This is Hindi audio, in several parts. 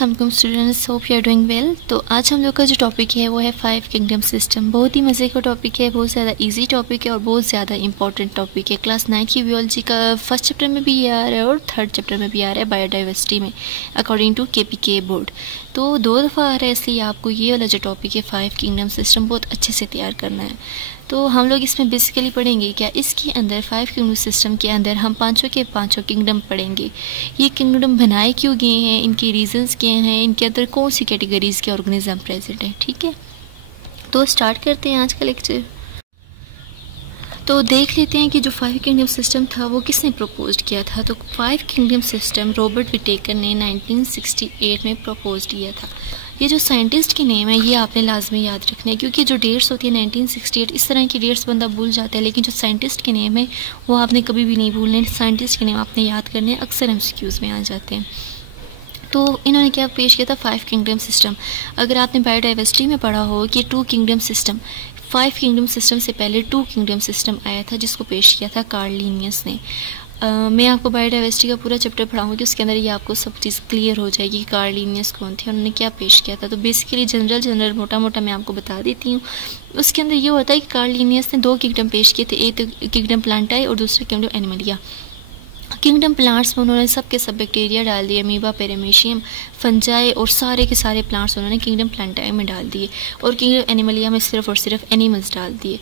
अस्सलाम वालेकुम students, hope you are doing well. तो आज हम लोग का जो टॉपिक है वो है 5 किंगडम सिस्टम। बहुत ही मज़े का टॉपिक है, बहुत ज़्यादा इजी टॉपिक है और बहुत ज़्यादा इंपॉर्टेंट टॉपिक है। क्लास 9 की बियोलॉजी का फर्स्ट चैप्टर में भी ये आ रहा है और थर्ड चैप्टर में भी आ रहा है बायोडाइवर्सिटी में, अकॉर्डिंग टू KPK बोर्ड। तो 2 दफ़ा आ रहा है, इसलिए आपको ये वाला जो टॉपिक है 5 किंगडम सिस्टम बहुत अच्छे से तैयार करना है। तो हम लोग इसमें बेसिकली पढ़ेंगे क्या इसके अंदर 5 किंगडम सिस्टम के अंदर हम पाँचों के पाँचों किंगडम पढ़ेंगे। ये किंगडम बनाए क्यों गए हैं, इनके रीजंस क्या हैं, इनके अंदर कौन सी कैटेगरीज के ऑर्गेनिज्म प्रेजेंट हैं। ठीक है, तो स्टार्ट करते हैं आज का लेक्चर। तो देख लेते हैं कि जो 5 किंगडम सिस्टम था वो किसने प्रपोज किया था। तो 5 किंगडम सिस्टम रॉबर्ट विटेकर ने 1968 में प्रपोज किया था। ये जो साइंटिस्ट की नेम है ये आपने लाजमी याद रखना है, क्योंकि जो डेट्स होती है 1968 इस तरह की डेट्स बंदा भूल जाता है, लेकिन जो साइंटिस्ट की नेम है वो आपने कभी भी नहीं भूलने। साइंटिस्ट की नेम आपने याद करने, अक्सर MCQs में आ जाते हैं। तो इन्होंने क्या पेश किया था, 5 किंगडम सिस्टम। अगर आपने बायोडाइवर्सिटी में पढ़ा हो कि 2 किंगडम सिस्टम, 5 किंगडम सिस्टम से पहले 2 किंगडम सिस्टम आया था जिसको पेश किया था कार्ल लिनियस ने। मैं आपको बायोडाइवर्सिटी का पूरा चैप्टर पढ़ाऊंगी, उसके अंदर ये आपको सब चीज़ क्लियर हो जाएगी कि कार्ल लिनियस कौन थे, उन्होंने क्या पेश किया था। तो बेसिकली जनरल मोटा मोटा मैं आपको बता देती हूँ। उसके अंदर ये होता है कि कार्ल लिनियस ने 2 किंगडम पेश किए थे, एक तो किंगडम प्लांटाई और दूसरा किंगडम एनिमलिया। किंगडम प्लांट्स में उन्होंने सब के सब बैक्टीरिया डाल दिए, अमीबा, पेरामीशियम, फंजाई और सारे के सारे प्लांट्स उन्होंने किंगडम प्लांटाई में डाल दिए और किंगडम एनिमलिया में सिर्फ और सिर्फ एनिमल्स डाल दिए।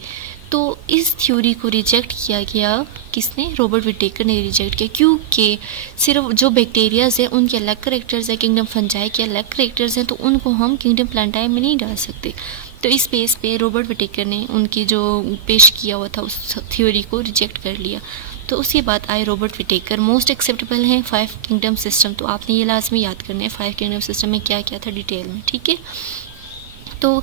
तो इस थ्योरी को रिजेक्ट किया गया, किसने, रॉबर्ट विटेकर ने रिजेक्ट किया, क्योंकि सिर्फ जो बैक्टीरियाज हैं उनके अलग करेक्टर्स हैं, किंगडम फंजाई के अलग करेक्टर्स हैं, तो उनको हम किंगडम प्लांटाई में नहीं डाल सकते। तो इस बेस पे रॉबर्ट विटेकर ने उनकी जो पेश किया हुआ था उस थ्योरी को रिजेक्ट कर लिया। तो उसके बाद आए रॉबर्ट विटेकर। मोस्ट एक्सेप्टेबल हैं 5 किंगडम सिस्टम। तो आपने ये लाजमी याद करना है 5 किंगडम सिस्टम में क्या क्या था डिटेल में। ठीक है, तो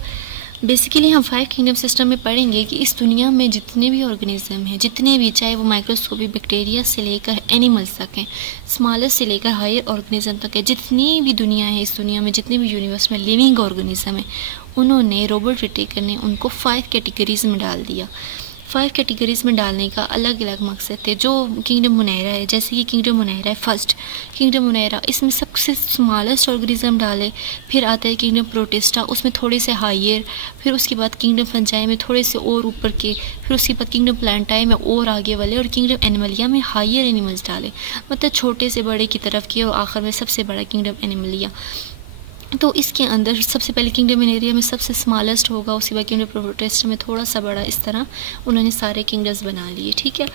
बेसिकली हम 5 किंगडम सिस्टम में पढ़ेंगे कि इस दुनिया में जितने भी ऑर्गेनिज्म हैं, जितने भी, चाहे वो माइक्रोस्कोपिक बैक्टीरिया से लेकर एनिमल्स तक हैं, स्मॉलेस्ट से लेकर हायर ऑर्गेनिज्म तक है, जितनी भी दुनिया है, इस दुनिया में जितने भी यूनिवर्स में लिविंग ऑर्गेनिज्म है, उन्होंने रॉबर्ट विटेकर ने उनको 5 कैटेगरीज में डाल दिया। 5 कैटेगरीज में डालने का अलग अलग मकसद थे। जो किंगडम मुनैरा है, जैसे कि किंगडम मुनैरा है, फर्स्ट किंगडम मुनैरा, इसमें सबसे स्मॉलेस्ट ऑर्गेनिज्म डाले। फिर आता है किंगडम प्रोटिस्टा, उसमें थोड़े से हायर। फिर उसके बाद किंगडम फंजाई में थोड़े से और ऊपर के। फिर उसके बाद किंगडम प्लांटाई में और आगे वाले, और किंगडम एनिमलिया में हायर एनिमल्स डाले, मतलब छोटे से बड़े की तरफ किए, और आखिर में सबसे बड़ा किंगडम एनिमलिया। तो इसके अंदर सबसे पहले किंगडम एनिमलिया में सबसे स्मॉलेस्ट होगा, उसके बाद किंगडम प्रोटिस्टा में थोड़ा सा बड़ा, इस तरह उन्होंने सारे किंगडम्स बना लिए। ठीक है,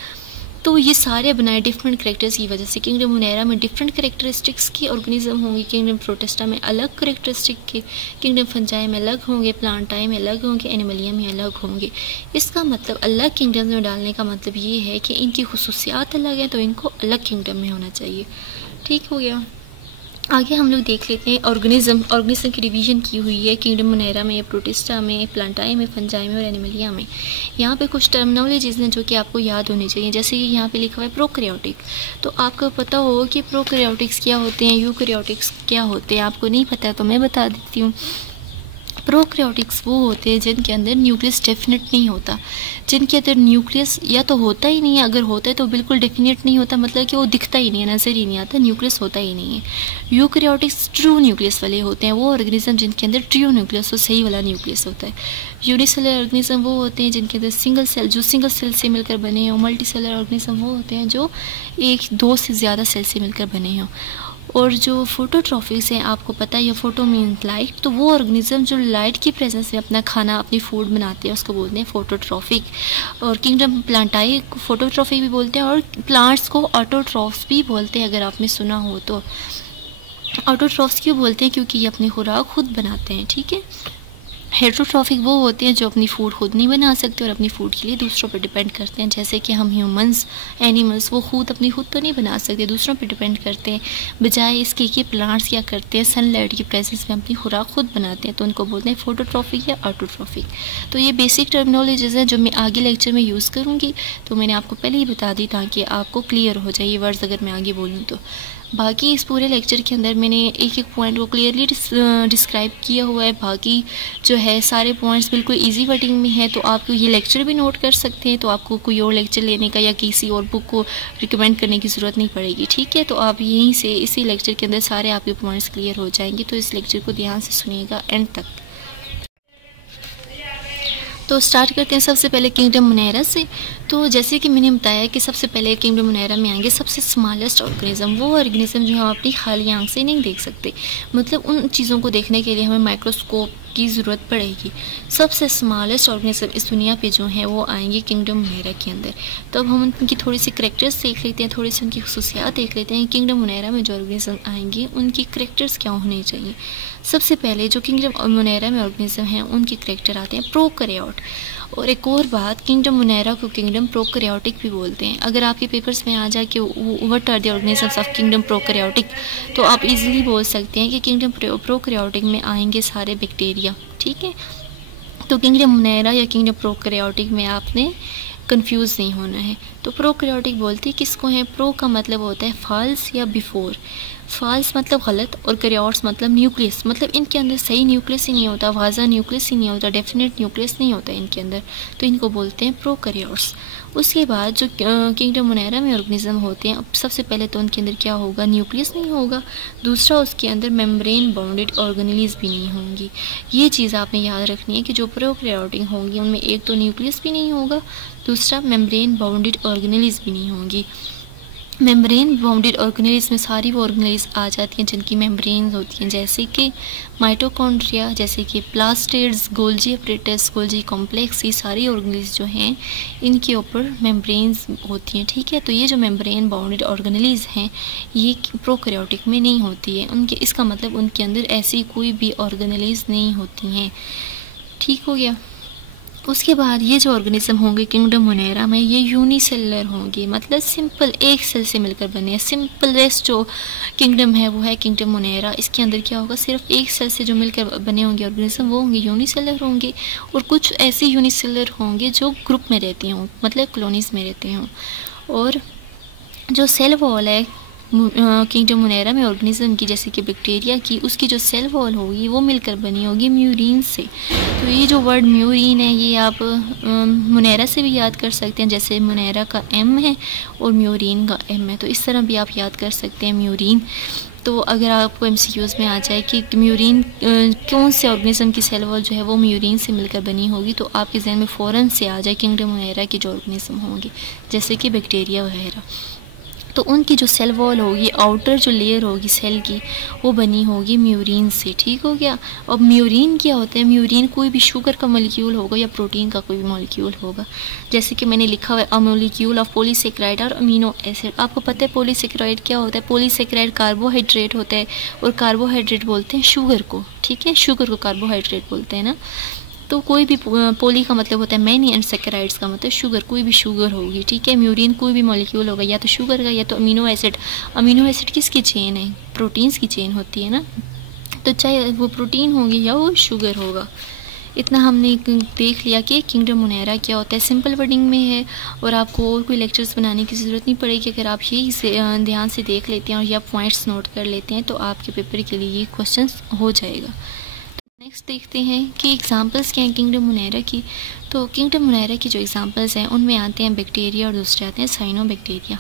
तो ये सारे बनाए डिफरेंट करेक्टर्स की वजह से। किंगडम मुनैरा में डिफरेंट करेक्टरिस्टिक्स के ऑर्गेनिज्म होंगे, किंगडम प्रोटिस्टा में अलग करेक्टरिस्टिक के, किंगडम फंजाई में अलग होंगे, प्लांटाई में अलग होंगे, एनिमलिया में अलग होंगे। इसका मतलब अलग किंगडम में डालने का मतलब ये है कि इनकी खुसूसियात अलग हैं, तो इनको अलग किंगडम में होना चाहिए। ठीक हो गया, आगे हम लोग देख लेते हैं ऑर्गेनिज्म की डिवीजन की हुई है किंगडम मुनैरा में, प्रोटिस्टा में, प्लांटाई में, फंजाई में और एनिमलिया में। यहाँ पे कुछ टर्मिनोलॉजीज हैं जो कि आपको याद होनी चाहिए, जैसे कि यहाँ पे लिखा हुआ है प्रोकैरियोटिक। तो आपको पता हो कि प्रोकैरियोटिक्स क्या होते हैं, यूकैरियोटिक्स क्या होते हैं। आपको नहीं पता तो मैं बता देती हूँ। प्रोकैरियोटिक्स वो होते हैं जिनके अंदर न्यूक्लियस डेफिनेट नहीं होता, जिनके अंदर न्यूक्लियस या तो होता ही नहीं है, अगर होता है तो बिल्कुल डेफिनेट नहीं होता, मतलब कि वो दिखता ही नहीं है, नज़र ही नहीं आता, न्यूक्लियस होता ही नहीं है। यूकैरियोटिक्स ट्रू न्यूक्लियस वाले होते हैं, वो ऑर्गेनिज्म जिनके अंदर ट्रू न्यूक्लियस, तो सही वाला न्यूक्लियस होता है। यूनिसेलुलर ऑर्गेनिज्म वो होते हैं जिनके अंदर सिंगल सेल, जो सिंगल सेल से मिलकर बने हों। मल्टीसेलुलर ऑर्गेनिज्म वो होते हैं जो 1-2 से ज़्यादा सेल से मिलकर बने हों। और जो फोटोट्रॉफिक्स हैं, आपको पता है ये फोटो मीन लाइट, तो वो ऑर्गेनिज्म जो लाइट की प्रेजेंस में अपना खाना, अपनी फूड बनाते हैं, उसको बोलते हैं फोटोट्रॉफिक। और किंगडम प्लांटाई को फोटोट्रॉफिक भी बोलते हैं, और प्लांट्स को ऑटोट्रॉफ्स भी बोलते हैं, अगर आपने सुना हो तो। ऑटोट्रॉफ्स क्यों बोलते हैं, क्योंकि ये अपनी खुराक खुद बनाते हैं। ठीक है, हेटरोट्रॉफिक वो होते हैं जो अपनी फूड खुद नहीं बना सकते और अपनी फूड के लिए दूसरों पर डिपेंड करते हैं, जैसे कि हम ह्यूमंस, एनिमल्स, वो खुद अपनी खुद तो नहीं बना सकते, दूसरों पर डिपेंड करते हैं। बजाय इसके कि प्लांट्स क्या करते हैं, सनलाइट की प्रेजेंस में अपनी खुराक खुद बनाते हैं, तो उनको बोलते हैं फोटोट्रॉफिक या ऑटोट्रॉफिक। तो ये बेसिक टर्मिनोलॉजीज हैं जो मैं आगे लेक्चर में यूज़ करूँगी, तो मैंने आपको पहले ही बता दी ताकि आपको क्लियर हो जाए ये वर्ड्स अगर मैं आगे बोलूँ तो। बाकी इस पूरे लेक्चर के अंदर मैंने एक एक पॉइंट को क्लियरली डिस्क्राइब किया हुआ है। बाकी जो है सारे पॉइंट्स बिल्कुल इजी वर्डिंग में है, तो आप ये लेक्चर भी नोट कर सकते हैं। तो आपको कोई और लेक्चर लेने का या किसी और बुक को रिकमेंड करने की ज़रूरत नहीं पड़ेगी, ठीक है। तो आप यहीं से इसी लेक्चर के अंदर सारे आपके पॉइंट्स क्लियर हो जाएंगे। तो इस लेक्चर को ध्यान से सुनिएगा एंड तक। तो स्टार्ट करते हैं सबसे पहले किंगडम मुनैरा से। तो जैसे कि मैंने बताया कि सबसे पहले किंगडम मुनैरा में आएंगे सबसे स्मॉलेस्ट ऑर्गेनिज्म, वो ऑर्गेनिज्म जो हम अपनी खाली आंख से नहीं देख सकते, मतलब उन चीज़ों को देखने के लिए हमें माइक्रोस्कोप की ज़रूरत पड़ेगी। सबसे स्मॉलेस्ट ऑर्गेनिज्म इस दुनिया पे जो है वो आएंगे किंगडम मुनैरा के अंदर। तो अब हम उनकी थोड़ी सी करैक्टर्स देख लेते हैं, थोड़ी सी उनकी खुसूसियात देख लेते हैं। किंगडम मुनैरा में जो ऑर्गेनिज्म आएंगे उनकी करैक्टर्स क्या होने चाहिए। सबसे पहले जो किंगडम मुनैरा में ऑर्गेनिज्म हैं उनके करैक्टर आते हैं प्रोकैरियोट। और एक और बात, किंगडम मुनैरा को किंगडम प्रोकैरियोटिक भी बोलते हैं। अगर आपके पेपर्स में आ जाए कि what are the organisms of kingdom prokaryotic, तो आप इजीली बोल सकते हैं कि किंगडम प्रोकैरियोटिक में आएंगे सारे बैक्टीरिया, ठीक है। तो किंगडम मुनैरा या किंगडम प्रोकैरियोटिक में आपने कंफ्यूज नहीं होना है। तो प्रोकैरियोटिक बोलते हैं किसको है। प्रो का मतलब होता है फॉल्स या बिफोर, फॉल्स मतलब गलत, और कैरियोट्स मतलब न्यूक्लियस, मतलब इनके अंदर सही न्यूक्लियस ही नहीं होता, वाज़ा न्यूक्लियस ही नहीं होता, डेफिनेट न्यूक्लियस नहीं होता इनके अंदर, तो इनको बोलते हैं प्रोकैरियोट्स। उसके बाद जो किंगडम मुनैरा में ऑर्गेनिज्म होते हैं, अब सबसे पहले तो उनके अंदर क्या होगा, न्यूक्लियस नहीं होगा। दूसरा, उसके अंदर मेम्ब्रेन बाउंडेड ऑर्गेनेल्स भी नहीं होंगी। ये चीज़ आपने याद रखनी है कि जो प्रोकैरियोटिक होंगी उनमें एक तो न्यूक्लियस भी नहीं होगा, दूसरा मेम्ब्रेन बाउंडेड ऑर्गेनेल्स भी नहीं होंगी। मेम्ब्रेन बाउंडेड ऑर्गेनेल्स में सारी वो ऑर्गेनेल्स आ जाती हैं जिनकी मेम्ब्रेन होती हैं, जैसे कि माइटोकॉन्ड्रिया, जैसे कि plastids, Golgi apparatus, Golgi complex, ये सारी ऑर्गेनेल्स जो हैं इनके ऊपर मेम्ब्रेन्स होती हैं, ठीक है। तो ये जो मेम्ब्रेन बाउंडेड ऑर्गेनेल्स हैं ये प्रोकैरियोटिक में नहीं होती है उनके, इसका मतलब उनके अंदर ऐसी कोई भी ऑर्गेनेल्स नहीं होती हैं, ठीक हो गया। उसके बाद ये जो ऑर्गेनिज्म होंगे किंगडम मुनैरा में ये यूनिसेलुलर होंगे, मतलब सिंपल एक सेल से मिलकर बने हैं। सिंपलेस्ट जो किंगडम है वो है किंगडम मुनैरा। इसके अंदर क्या होगा, सिर्फ एक सेल से जो मिलकर बने होंगे ऑर्गेनिज्म वो होंगे यूनिसेलुलर होंगे, और कुछ ऐसे यूनिसेलुलर होंगे जो ग्रुप में रहते हों, मतलब कॉलोनीज में रहते हों। और जो सेल वॉल है किंगडम मुनैरा में ऑर्गेनिज्म की, जैसे कि बैक्टीरिया की, उसकी जो सेल वॉल होगी वो मिलकर बनी होगी म्यूरिन से। तो ये जो वर्ड म्यूरिन है ये आप मुनैरा से भी याद कर सकते हैं, जैसे मुनैरा का एम है और म्यूरिन का एम है, तो इस तरह भी आप याद कर सकते हैं म्यूरिन। तो अगर आपको MCQs में आ जाए कि म्यूरिन कौन से ऑर्गेनिज्म की सेल वॉल जो है वो म्यूरिन से मिलकर बनी होगी, तो आपके जहन में फ़ौरन से आ जाए किंगडम मुनैरा के जो ऑर्गेनिज्म होंगे जैसे कि बैक्टीरिया वगैरह, तो उनकी जो सेल वॉल होगी, आउटर जो लेयर होगी सेल की, वो बनी होगी म्यूरिन से, ठीक हो गया। अब म्यूरिन क्या होता है, म्यूरिन कोई भी शुगर का मॉलिक्यूल होगा या प्रोटीन का कोई भी मॉलिक्यूल होगा, जैसे कि मैंने लिखा हुआ है अ मॉलिक्यूल ऑफ पॉलीसेकेराइड और अमीनो एसिड। आपको पता है पॉलीसेकेराइड क्या होता है, पॉलीसेकेराइड कार्बोहाइड्रेट होता है, और कार्बोहाइड्रेट बोलते हैं शुगर को, ठीक है, शुगर को कार्बोहाइड्रेट बोलते हैं ना। तो कोई भी पोली का मतलब होता है मैनी, एंड सेकेराइड्स का मतलब शुगर, कोई भी शुगर होगी, ठीक है। म्यूरिन कोई भी मॉलिक्यूल होगा या तो शुगर का या तो अमीनो एसिड। अमीनो एसिड किसकी चेन है, प्रोटीन्स की चेन होती है ना, तो चाहे वो प्रोटीन होगी या वो शुगर होगा। इतना हमने देख लिया कि किंगडम मुनैरा क्या होता है, सिंपल वर्डिंग में है, और आपको और कोई लेक्चर्स बनाने की ज़रूरत नहीं पड़ेगी। अगर आप यही ध्यान से देख लेते हैं और या पॉइंट्स नोट कर लेते हैं तो आपके पेपर के लिए ये क्वेश्चन हो जाएगा। नेक्स्ट देखते हैं कि एग्जांपल्स क्या हैं किंगडम मुनैरा की। तो किंगडम मुनैरा की जो एग्जांपल्स हैं उनमें आते हैं बैक्टीरिया और दूसरे आते हैं साइनोबैक्टीरिया।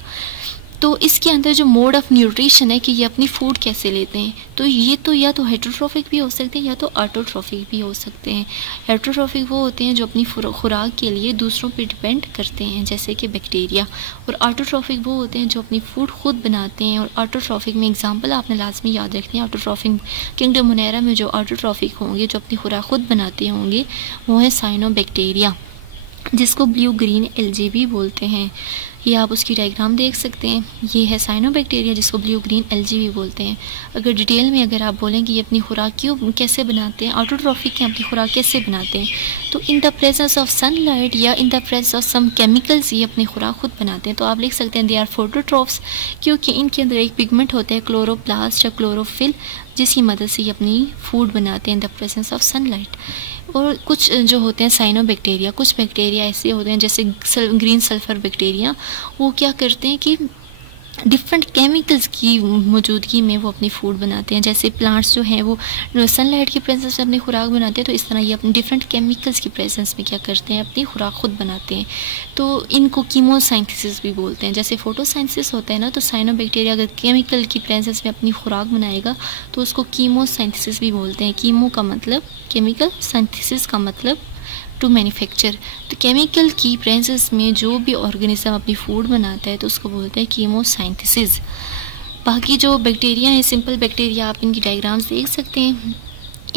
तो इसके अंदर जो मोड ऑफ न्यूट्रिशन है कि ये अपनी फूड कैसे लेते हैं, तो ये तो या तो हेटरोट्रॉफिक भी हो सकते हैं या तो ऑटोट्रॉफिक भी हो सकते हैं। हेटरोट्रॉफिक वो होते हैं जो अपनी खुराक के लिए दूसरों पे डिपेंड करते हैं, जैसे कि बैक्टीरिया, और ऑटोट्रॉफिक वो होते हैं जो अपनी फूड खुद बनाते हैं। और ऑटोट्रॉफिक में एग्जांपल आपने लाजमी याद रखनी है। ऑटोट्रॉफिक किंगडम मुनैरा में जो ऑटोट्रॉफिक होंगे जो अपनी खुराक खुद बनाते होंगे वो है साइनोबैक्टीरिया, जिसको ब्लू ग्रीन एल्गी भी बोलते हैं। ये आप उसकी डायग्राम देख सकते हैं, ये है साइनोबैक्टीरिया जिसको ब्लू ग्रीन एल्गी भी बोलते हैं। अगर डिटेल में अगर आप बोलें कि ये अपनी खुराक क्यों कैसे बनाते हैं, ऑटोट्रॉफिक के अपनी खुराक कैसे बनाते हैं, तो in the presence of sunlight या in the presence of some chemicals ये अपनी खुराक खुद बनाते हैं। तो आप लिख सकते हैं दे आर फोटोट्रॉफ्स, क्योंकि इनके अंदर एक पिगमेंट होता है क्लोरोप्लास्ट या क्लोरोफिल, जिसकी मदद से ये अपनी फूड बनाते हैं इन द प्रेजेंस ऑफ सनलाइट। और कुछ जो होते हैं साइनोबैक्टीरिया, कुछ बैक्टीरिया ऐसे होते हैं जैसे ग्रीन सल्फर बैक्टीरिया, वो क्या करते हैं कि डिफरेंट केमिकल्स की मौजूदगी में वो अपनी फूड बनाते हैं। जैसे प्लांट्स जो हैं वो सनलाइट की प्रेजेंस में अपनी खुराक बनाते हैं, तो इस तरह ये अपने डिफरेंट केमिकल्स की प्रेजेंस में क्या करते हैं, अपनी खुराक खुद बनाते हैं। तो इनको कीमोसाइंथेसिस भी बोलते हैं। जैसे फोटोसाइंथेसिस होता है ना, तो साइनोबैक्टीरिया अगर केमिकल की प्रेजेंस में अपनी खुराक बनाएगा तो उसको कीमोसाइंथेसिस भी बोलते हैं। कीमो का मतलब केमिकल, साइंथेसिस का मतलब टू मैन्युफैक्चर। तो केमिकल की प्रेजेंस में जो भी ऑर्गेनिज्म अपनी फूड बनाता है तो उसको बोलते हैं कीमोसाइंथेसिस। बाकी जो बैक्टीरिया है, सिंपल बैक्टीरिया, आप इनकी डायग्राम्स देख सकते हैं।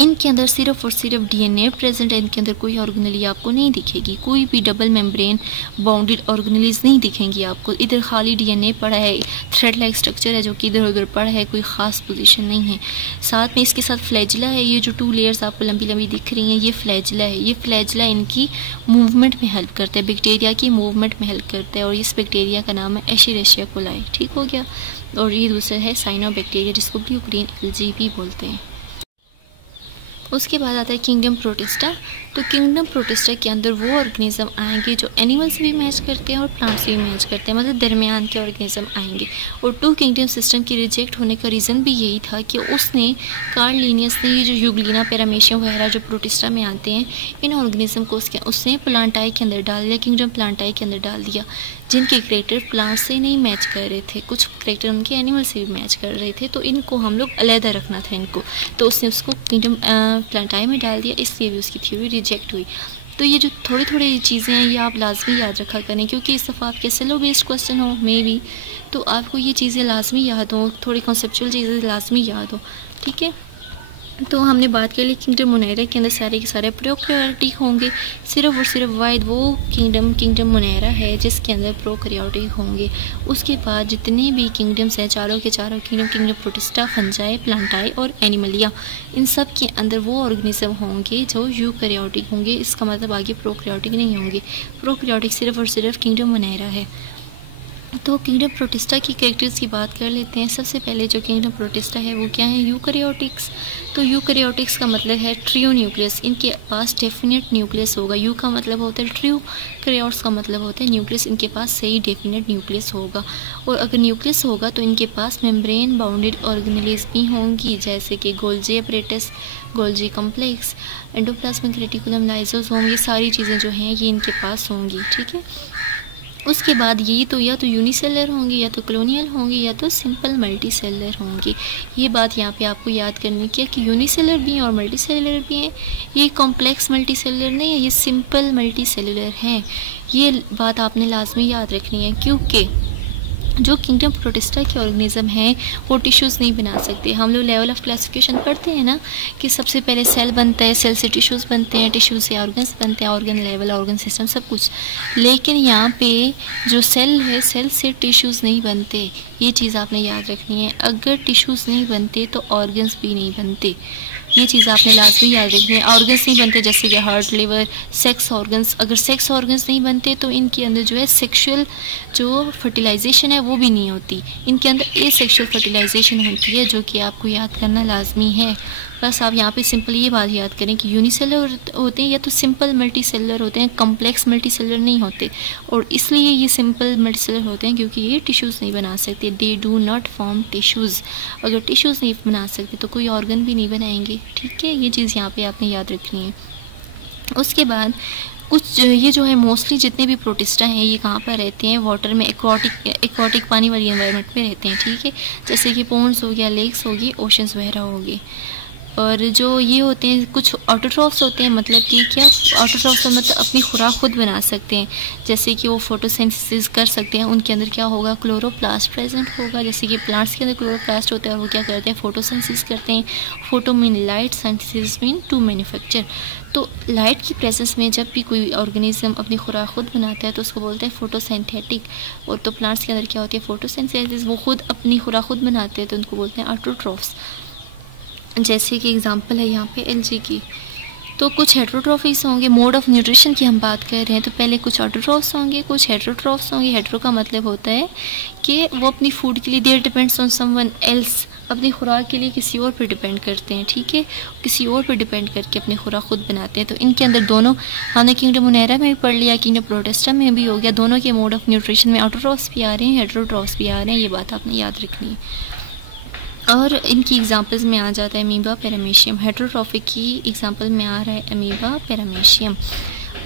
इनके अंदर सिर्फ और सिर्फ डीएनए प्रेजेंट है, इनके अंदर कोई ऑर्गेनेली आपको नहीं दिखेगी, कोई भी डबल मेम्ब्रेन बाउंडेड ऑर्गेनेलीज नहीं दिखेंगी आपको। इधर खाली डीएनए पड़ा है, थ्रेड लाइक स्ट्रक्चर है जो कि इधर उधर पड़ा है, कोई ख़ास पोजीशन नहीं है। साथ में इसके साथ फ्लैजिला है, ये जो 2 लेयर्स आपको लंबी लंबी दिख रही हैं ये फ्लैजिला है। ये फ्लैजिला इनकी मूवमेंट में हेल्प करता है, बैक्टीरिया की मूवमेंट में हेल्प करता है, और इस बैक्टीरिया का नाम है एशेरेशिया कोलाई। ठीक हो गया। और ये दूसरा है साइनोबैक्टीरिया जिसको ब्लू ग्रीन एल्गी भी बोलते हैं। उसके बाद आता है किंगडम प्रोटिस्टा। तो किंगडम प्रोटिस्टा के अंदर वो ऑर्गेनिज्म आएंगे जो एनिमल से भी मैच करते हैं और प्लांट से भी मैच करते हैं, मतलब दरमियान के ऑर्गेनिज्म आएंगे। और 2 किंगडम सिस्टम की रिजेक्ट होने का रीज़न भी यही था कि उसने कार्ल लिनियस ने ये जो यूग्लिना, पैरामेशियम वगैरह जो प्रोटिस्टा में आते हैं, इन ऑर्गेनिज्म को उसने प्लांटाई के अंदर डाल दिया, किंगडम प्लांटाई के अंदर डाल दिया, जिनके करेक्टर प्लांट से नहीं मैच कर रहे थे, कुछ करेक्टर उनके एनिमल से भी मैच कर रहे थे, तो इनको हम लोग अलहदा रखना था इनको, तो उसने उसको किंगडम प्लांटाई में डाल दिया, इसलिए भी उसकी थ्योरी रिजेक्ट हुई। तो ये जो थोड़ी थोड़ी चीज़ें हैं ये आप लाजमी याद रखा करें, क्योंकि इस दफ़ा आपके सिलो बेस्ड क्वेश्चन हो मे बी, तो आपको ये चीज़ें लाजमी याद हो, थोड़ी कॉन्सेप्चुअल चीज़ें लाजमी याद हो। ठीक है, तो हमने बात कर ली किंगडम मोनेरा के अंदर सारे के सारे प्रोकैरियोटिक होंगे, सिर्फ और सिर्फ वाहिद वो किंगडम मोनेरा है जिसके अंदर प्रोकैरियोटिक होंगे। उसके बाद जितने भी किंगडम्स हैं, चारों के चारों किंगडम प्रोटिस्टा, फंजाई, प्लांटाई और एनिमलिया, इन सब के अंदर वो ऑर्गेनिज्म होंगे जो यूकैरियोटिक होंगे। इसका मतलब आगे प्रोकैरियोटिक नहीं होंगे। प्रोकैरियोटिक सिर्फ और सिर्फ किंगडम मोनेरा है। तो किंगडम प्रोटिस्टा की कैरेक्टर्स की बात कर लेते हैं। सबसे पहले जो किंगडम प्रोटिस्टा है वो क्या है, यूकैरियोटिक्स। तो यूकैरियोटिक्स का मतलब है ट्रियो न्यूक्लियस, इनके पास डेफिनेट न्यूक्लियस होगा। यू का मतलब होता है ट्रियो, कैरियोट्स का मतलब होता है न्यूक्लियस, इनके पास सही डेफिनेट न्यूक्लियस होगा। और अगर न्यूक्लियस होगा तो इनके पास मेम्ब्रेन बाउंडेड ऑर्गेनेलीज भी होंगी, जैसे कि Golgi apparatus, Golgi complex, endoplasmic reticulum, lysosome, ये सारी चीज़ें जो हैं ये इनके पास होंगी। ठीक है, उसके बाद ये तो या तो यूनिसेलर होंगे, या तो कॉलोनियल होंगे, या तो सिंपल मल्टी सेलर होंगे। ये बात यहाँ पे आपको याद करनी है कि यूनिसेलर भी हैं और मल्टी सेलर भी हैं। ये कॉम्प्लेक्स मल्टी सेलर नहीं है, ये सिंपल मल्टी सेलुलर हैं। ये बात आपने लाजमी याद रखनी है, क्योंकि जो किंगडम प्रोटिस्टा के ऑर्गेनिज्म हैं वो टिश्यूज़ नहीं बना सकते। हम लोग लेवल ऑफ क्लासिफिकेशन पढ़ते हैं ना कि सबसे पहले सेल बनता है, सेल से टिश्यूज़ बनते हैं, टिश्यू से ऑर्गन्स बनते हैं, ऑर्गन लेवल, ऑर्गन सिस्टम, सब कुछ। लेकिन यहाँ पे जो सेल है, सेल से टिश्यूज़ नहीं बनते, ये चीज़ आपने याद रखनी है। अगर टिश्यूज़ नहीं बनते तो ऑर्गन्स भी नहीं बनते, ये चीज़ आपने लाजमी याद रखनी है। ऑर्गन्स नहीं बनते जैसे कि हार्ट, लिवर, सेक्स ऑर्गन्स। अगर सेक्स ऑर्गन्स नहीं बनते तो इनके अंदर जो है सेक्सुअल जो फर्टिलाइजेशन है वो भी नहीं होती, इनके अंदर एसेक्सुअल फर्टिलाइजेशन होती है, जो कि आपको याद करना लाजमी है। बस आप यहाँ पे सिंपल ये बात याद करें कि यूनिसेलर होते हैं या तो सिंपल मल्टी सेलर होते हैं, कम्प्लेक्स मल्टी सेलर नहीं होते। और इसलिए ये सिंपल मल्टी सेलर होते हैं क्योंकि ये टिश्यूज़ नहीं बना सकते, they do not form tissues. अगर टिश्यूज़ नहीं बना सकते तो कोई ऑर्गन भी नहीं बनाएंगे। ठीक है, ये चीज़ यहाँ पे आपने याद रखनी है। उसके बाद कुछ ये जो है मोस्टली जितने भी प्रोटिस्टा हैं ये कहाँ पर रहते हैं, वाटर में, एक्वाटिक पानी वाली एनवायरनमेंट में रहते हैं। ठीक है, जैसे कि पोन्ड्स हो गया, लेक्स हो गए, ओशंस वगैरह हो गए। और जो ये होते हैं कुछ ऑटोट्रॉफ्स होते हैं, मतलब कि क्या ऑटोट्रॉफ्स मतलब अपनी खुराक खुद बना सकते हैं, जैसे कि वो फोटोसिंथेसिस कर सकते हैं। उनके अंदर क्या होगा, क्लोरोप्लास्ट प्रेजेंट होगा, जैसे कि प्लांट्स के अंदर क्लोरोप्लास्ट होता है और वो क्या करते हैं, फोटोसिंथेसिस करते हैं। Photo mean light, synthesis mean to manufacture. तो लाइट की प्रेजेंस में जब भी कोई ऑर्गेनिज्म अपनी खुराक खुद बनाता है तो उसको बोलते हैं फोटोसिंथेटिक। और तो प्लांट्स के अंदर क्या होती है, फोटोसिंथेसिस, वो खुद अपनी खुराक खुद बनाते हैं तो उनको बोलते हैं ऑटोट्रॉफ्स। जैसे कि एग्जांपल है यहाँ पे एलजी की। तो कुछ हेट्रोट्रॉफिस होंगे। मोड ऑफ न्यूट्रिशन की हम बात कर रहे हैं तो पहले कुछ ऑटोट्रॉफ्स होंगे, कुछ हेट्रोट्रॉफ्स होंगे। हेट्रो का मतलब होता है कि वो अपनी फूड के लिए their depends on someone else अपनी खुराक के लिए किसी और पर डिपेंड करते हैं, ठीक है, किसी और पर डिपेंड करके अपनी खुराक खुद बनाते हैं। तो इनके अंदर दोनों, हमने किंगडम मोनेरा में भी पढ़ लिया, किंगडम प्रोटिस्टा में भी हो गया, दोनों के मोड ऑफ न्यूट्रिशन में ऑटोट्रॉफ्स भी आ रहे हैं, हेटेरोट्रॉफ्स भी आ रहे हैं, ये बात आपने याद रखनी है। और इनकी एग्जांपल्स में आ जाता है अमीबा, पैरामीशियम। हेटेरोट्रॉफिक की एग्जांपल में आ रहा है अमीबा, पैरामीशियम।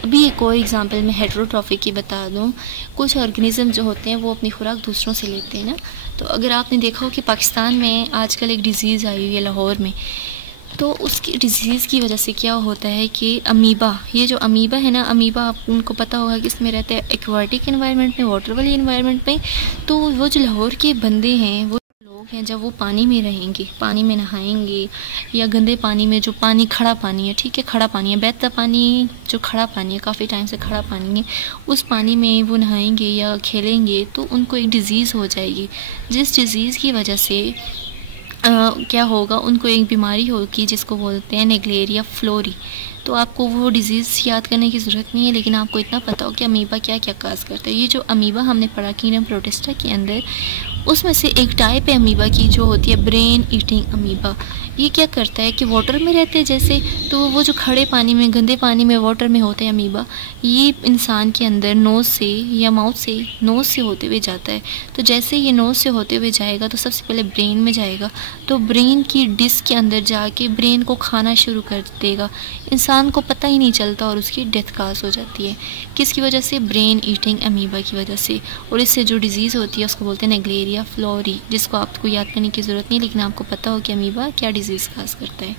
अभी एक और एग्जांपल मैं हेटेरोट्रॉफिक की बता दूं। कुछ ऑर्गेनिज्म जो होते हैं वो अपनी खुराक दूसरों से लेते हैं ना। तो अगर आपने देखा हो कि पाकिस्तान में आजकल एक डिज़ीज़ आई हुई है लाहौर में, तो उसकी डिज़ीज़ की वजह से क्या होता है कि अमीबा, ये जो अमीबा है ना, अमीबा आप उनको पता होगा कि इसमें रहते हैं एक्वाटिक एनवायरनमेंट में, वाटर वाली एनवायरनमेंट में। तो वो जो लाहौर के बंदे हैं, वो हैं, जब वो पानी में रहेंगे, पानी में नहाएंगे या गंदे पानी में, जो पानी खड़ा पानी है, ठीक है, खड़ा पानी है, बहता पानी जो खड़ा पानी है, काफ़ी टाइम से खड़ा पानी है, उस पानी में वो नहाएंगे या खेलेंगे तो उनको एक डिज़ीज़ हो जाएगी, जिस डिज़ीज़ की वजह से क्या होगा, उनको एक बीमारी होगी जिसको बोलते हैं नेग्लेरिया फ्लोरी। तो आपको वो डिज़ीज़ याद करने की ज़रूरत नहीं है, लेकिन आपको इतना पता हो कि अमीबा क्या क्या काज करता है। ये जो अमीबा हमने पढ़ा किंगडम प्रोटिस्टा के अंदर, उसमें से एक टाइप है अमीबा की जो होती है ब्रेन ईटिंग अमीबा। ये क्या करता है कि वाटर में रहते हैं जैसे, तो वो जो खड़े पानी में, गंदे पानी में, वाटर में होते हैं अमीबा, ये इंसान के अंदर नोज़ से या माउथ से, नोज़ से होते हुए जाता है। तो जैसे ये नोज़ से होते हुए जाएगा तो सबसे पहले ब्रेन में जाएगा, तो ब्रेन की डिस्क के अंदर जाके ब्रेन को खाना शुरू कर देगा। इंसान को पता ही नहीं चलता और उसकी डेथ काज हो जाती है। किसकी वजह से? ब्रेन ईटिंग अमीबा की वजह से। और इससे जो डिज़ीज़ होती है उसको बोलते हैं नेग्लेरिया फ्लोरी, जिसको आपको याद करने की ज़रूरत नहीं, लेकिन आपको पता हो कि अमीबा क्या डिज़ीज़ काज करता है,